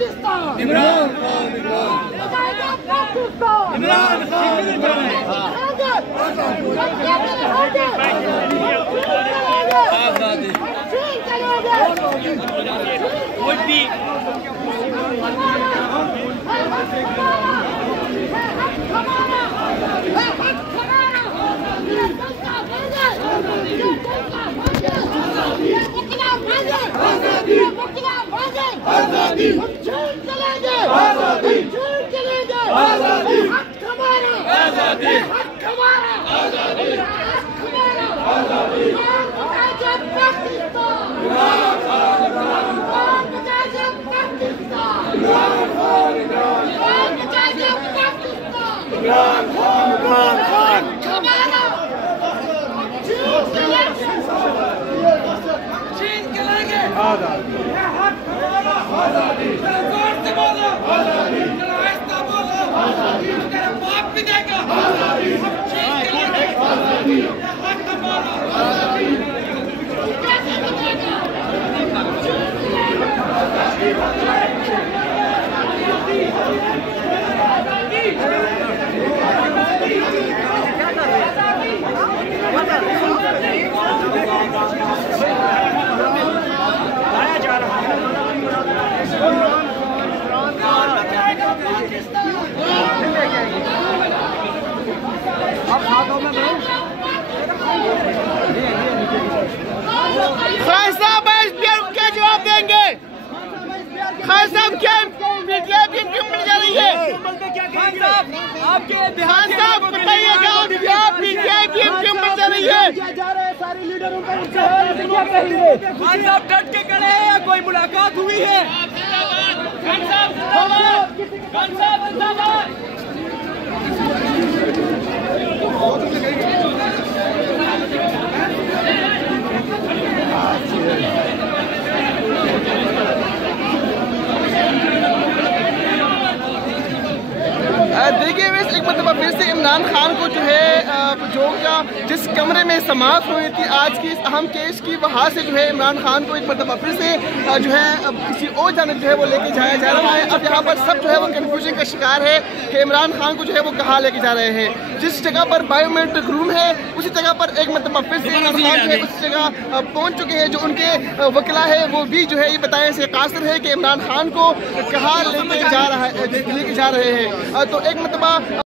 पाकिस्तान इमरान खान पाकिस्तान इमरान खान आजादी हम छीन चलेंगे आजादी छीन चलेंगे आजादी हक हमारा आजादी हक हमारा आजादी हक हमारा आजादी पाकिस्तान इमरान खान पाकिस्तान इमरान खान इमरान खान हमारा छीन चलेंगे आजादी आजादी जोर से बोलो आजादी आहिस्ता बोलो आजादी तेरा बाप भी देगा आजादी हम छीन के लेंगे आजादी हक हमारा आजादी कैसे मिलेगा खान साहब क्या जवाब देंगे? खान साहब क्या पीटीआई क्यों मिल जा रही है? खान साहब बताइएगा पीटीआई क्यों मिल जा रही है? सारे लीडरों का क्या कहेंगे? खान साहब डट के खड़े हैं या कोई मुलाकात हुई है? खान साहब देखिए वैसे एक मतलब फिर से इमरान खान को जो है जिस कमरे में समाप्त हुई थी आज की इस अहम केस की, वहाँ से जो है इमरान खान को एक मतलब फिर से जो है किसी और जानिब जो है वो लेके जाया जा रहा है। अब यहाँ पर सब जो है वो कन्फ्यूजन का शिकार है कि इमरान खान को जो है वो कहाँ लेके जा रहे हैं। जिस जगह पर बायोमेट्रिक रूम है उसी जगह पर एक मतलब फिर से इमरान खान जो है उस जगह पहुँच चुके हैं। जो उनके वकीला है वो भी जो है ये बताने से कासिर है कि इमरान खान को कहाँ लेके जा रहे हैं। तो एक मतलब